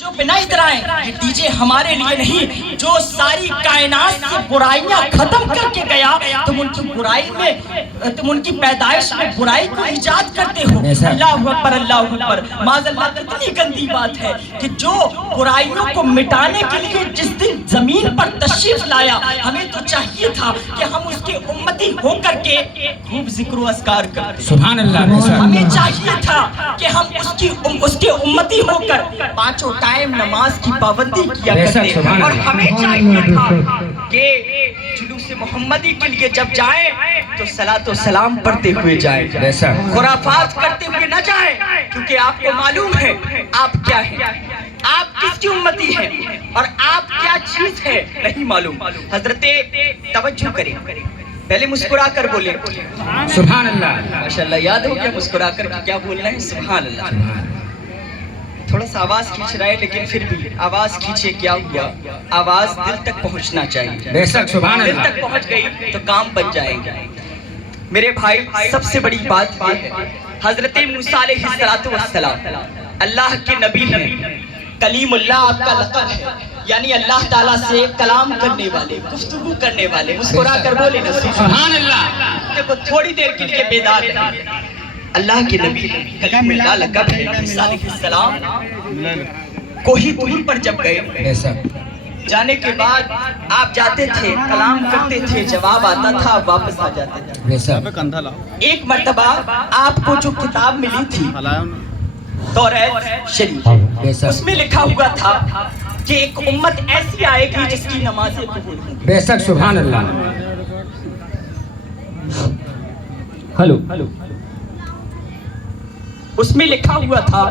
جو بنا اترائیں یہ ڈیجے ہمارے لیے نہیں، جو ساری کائنات سے برائیاں ختم کر کے گیا، تم ان کی برائی میں، تم ان کی پیدائش میں برائی کو ایجاد کرتے ہو۔ اللہ اکبر اللہ اکبر۔ معاذ اللہ، کتنی گندی بات ہے کہ جو برائیوں کو مٹانے کے لیے جس دن زمین پر تشریف لایا، ہمیں تو چاہیے تھا کہ ہم اس کے امتی ہو کر کے خوب ذکر و اذکار کرتے۔ سبحان اللہ۔ ہمیں چاہیے تھا کہ ہم اس کے امتی ہو کر پانچوں ٹائم نماز کی پابندی کیا کرتے، اور ہمیں چاہیے تھا کہ جلوس محمدی کے لیے جب جائیں تو صلاۃ و سلام پڑھتے ہوئے جائیں، خرافات کرتے ہوئے نہ جائیں، کیونکہ آپ کو معلوم ہے آپ کیا ہیں، آپ کس کی امتی ہیں اور آپ کیا چیز ہے نہیں معلوم۔ حضرت توجہ کریں، پہلے مسکرا کر بولے سبحان اللہ۔ ماشاءاللہ، یاد ہو کیا مسکرا کر کیا بولنا ہے؟ سبحان اللہ۔ تھوڑا سا آواز کھینچ رہا ہے لیکن پھر بھی آواز کھینچے کیا ہوا، آواز دل تک پہنچنا چاہیے۔ بے شک سبحان دل اللہ۔ تک پہنچ گئی تو کام بن جائے گا۔ میرے بھائی، سب سے بڑی بات یہ ہے، حضرت موسیٰ علیہ السلام اللہ کے نبی ہیں، کلیم اللہ آپ کا لقب ہے، یعنی اللہ تعالیٰ سے کلام کرنے والے، گفتگو کرنے والے۔ مسکرا کر بولے نا سبحان اللہ۔ دیکھو تھوڑی دیر کے لیے بیدار رہے، اللہ کے نبی ہیں، کلیم اللہ لقب ہے۔ موسیٰ علیہ السلام کوہی طور پر جب گئے، بے شک جانے کے بعد آپ جاتے تھے، کلام کرتے تھے، جواب آتا تھا، واپس آ جاتے تھے۔ بے شک ایک مرتبہ آپ کو جو کتاب ملی تھی توریت شریف، بے شک اس میں لکھا ہوا تھا کہ ایک امت ایسی آئے گی جس کی نمازیں قبول ہوں گی۔ بے شک سبحان اللہ۔ ہلو، اس میں لکھا ہوا تھا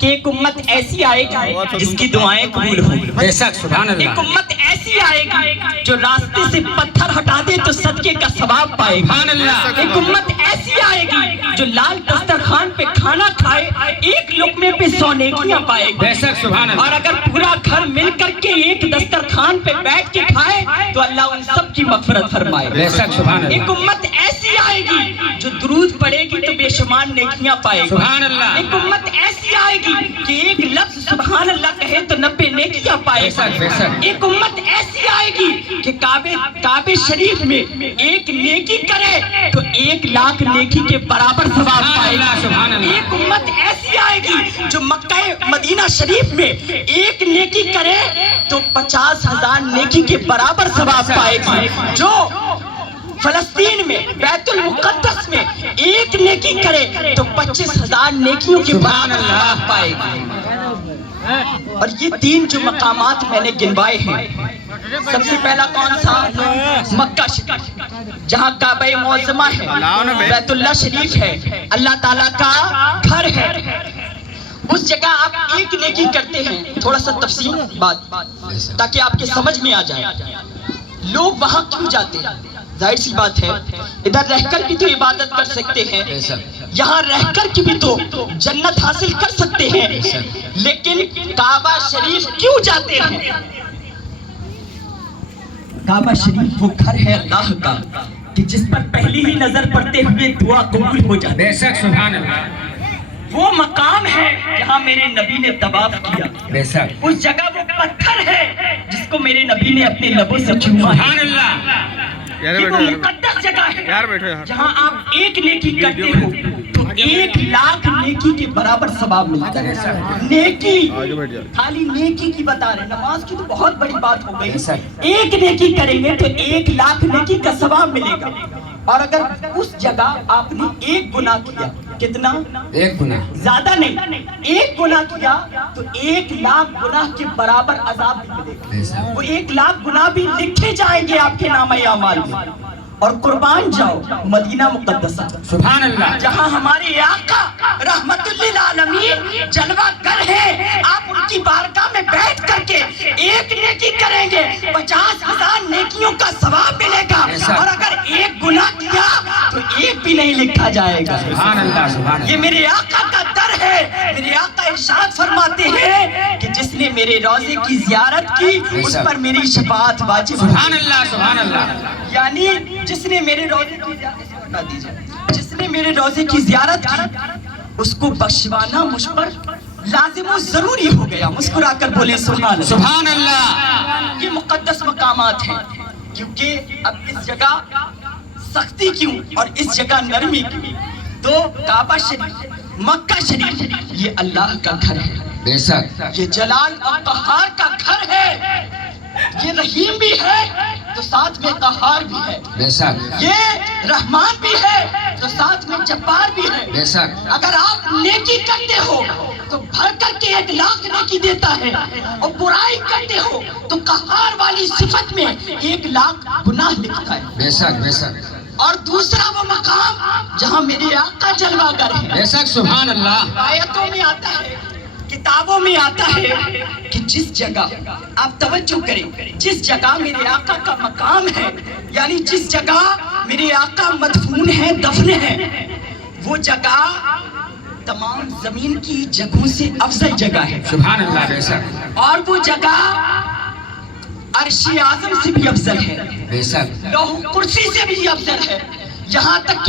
کہ ایک امت ایسی آئے گی جس کی دعائیں قبول ہوں گی۔ بے شک سبحان ایک اللہ۔ امت ایسی آئے گی جو راستے سے پتھر ہٹا دے تو صدقے کا ثواب پائے گی۔ سبحان اللہ۔ ایک امت ایسی آئے گی جو لال دسترخوان پہ کھانا کھائے ایک لقمے پہ 100 نیکیاں پائے گی۔ بے شک سبحان اللہ۔ اور اگر پورا گھر مل کر کے ایک دسترخوان پہ بیٹھ کے کھائے تو اللہ ان سب کی مغفرت فرمائے۔ بے شک سبحان اللہ۔ ایک امت ایسی آئے گی جو درود پڑھے گی تو بے شمار نیکیاں پائے گی۔ سبحان اللہ۔ ایک امت ایسی آئے گی کہ ایک لفظ سبحان اللہ کہے تو 90 نیکیاں پائے بے شک، بے شک۔ ایک امت ایسی آئے گی کہ کعبے شریف میں ایک نیکی کرے تو 1,00,000 نیکی کے برابر ثواب پائے گی۔ سبحان اللہ۔ ایک امت ایسی آئے گی جو مکہ مدینہ شریف میں ایک نیکی کرے تو 50,000 نیکی کے برابر ثواب پائے گی۔ جو فلسطین میں بیت المقدس میں ایک نیکی کرے تو 25,000 نیکیوں کے برابر ثواب پائے گی۔ اور یہ 3 جو مقامات میں نے گنوائے ہیں، سب سے پہلا کون سا؟ مکہ شریف، جہاں کعبہ معظمہ ہے، بیت اللہ شریف ہے، اللہ تعالیٰ کا گھر ہے۔ اس جگہ آپ ایک نیکی کرتے ہیں، تھوڑا سا تفصیل بات تاکہ آپ کے سمجھ میں آ جائے۔ لوگ وہاں کیوں جاتے ہیں؟ ظاہر سی بات ہے ادھر رہ کر بھی تو عبادت کر سکتے ہیں، یہاں رہ کر کی بھی تو جنت حاصل کر سکتے ہیں، لیکن کعبہ شریف کیوں جاتے ہیں؟ کعبہ شریف وہ گھر ہے اللہ کا کہ جس پر پہلی ہی نظر پڑتے ہوئے دعا قبول ہو جاتی ہے۔ بے شک سبحان اللہ۔ وہ مقام ہے جہاں میرے نبی نے طواف کیا، بے شک اس جگہ وہ پتھر ہے جس کو میرے نبی نے اپنے لبوں سے چوما ہے۔ سبحان اللہ۔ یہ وہ مقدس جگہ ہے جہاں آپ ایک نیکی کرتے ہو تو 1,00,000 نیکی کے برابر ثواب ملتا ہے۔ نیکی خالی نیکی کی بتا رہے ہیں، نماز کی تو بہت بڑی بات ہو گئی۔ ایک نیکی کریں گے تو 1,00,000 نیکی کا ثواب ملے گا۔ اور اگر اس جگہ آپ نے ایک گناہ کیا، کتنا؟ ایک گناہ، زیادہ نہیں، ایک گناہ کیا تو 1,00,000 گناہ کے برابر عذاب بھی ملے گا۔ وہ 1,00,000 گناہ بھی لکھے جائیں گے آپ کے نامہ اعمال میں۔ اور قربان جاؤ مدینہ مقدسہ، سبحان اللہ، جہاں ہمارے آقا رحمت للعالمین جلوہ گر ہے، آپ ان کی بارگاہ میں بیٹھ کر کے ایک نیکی کریں گے 50,000 نیکیوں کا ثواب ملے گا، اور اگر ایک گناہ کیا تو ایک بھی نہیں لکھا جائے گا۔ سبحان اللہ، سبحان اللہ۔ یہ میرے آقا کا در ہے۔ میرے آقا ارشاد فرماتے ہیں کہ جس نے میرے روضے کی زیارت کی اس پر میری شفاعت واجب ہے۔ سبحان اللہ، سبحان اللہ۔ یعنی جس نے میرے روضے کی زیارت کی، جس نے میرے روضے کی زیارت کی اس کو بخشوانا مجھ پر لازم و ضروری ہو گیا. مسکرا کر بولے سبحان اللہ. سبحان اللہ. یہ مقدس مقامات ہیں کیونکہ اب اس جگہ سختی کیوں اور اس جگہ نرمی کیوں؟ تو کعبہ شریف، مکہ شریف یہ اللہ کا گھر ہے، بے شک. یہ جلال اور قہار کا گھر ہے. یہ رحیم بھی ہے تو ساتھ میں قہار بھی ہے. بے شک. یہ رحمان بھی ہے تو ساتھ میں جبار بھی ہے. بے شک. اگر آپ نیکی کرتے ہو تو بھر کر کے 1,00,000 نیکی دیتا ہے، اور برائی کرتے ہو تو قہار والی صفت میں 1,00,000 گناہ لکھتا ہے. بے شک. بے شک. اور دوسرا وہ مقام جہاں میرے آقا جلوہ گر ہے. بے شک. سبحان اللہ. آیتوں میں آتا ہے، کتابوں میں آتا ہے کہ جس جگہ آپ توجہ کریں، جس جگہ میرے آقا کا مقام ہے، یعنی جس جگہ میرے آقا مدفون ہے، دفن ہے، وہ جگہ تمام زمین کی جگہوں سے افضل جگہ ہے. سبحان اللہ. بے شک. اور وہ جگہ عرش اعظم سے بھی افضل ہے، بے شک. لوح کرسی سے بھی افضل ہے، یہاں تک کہ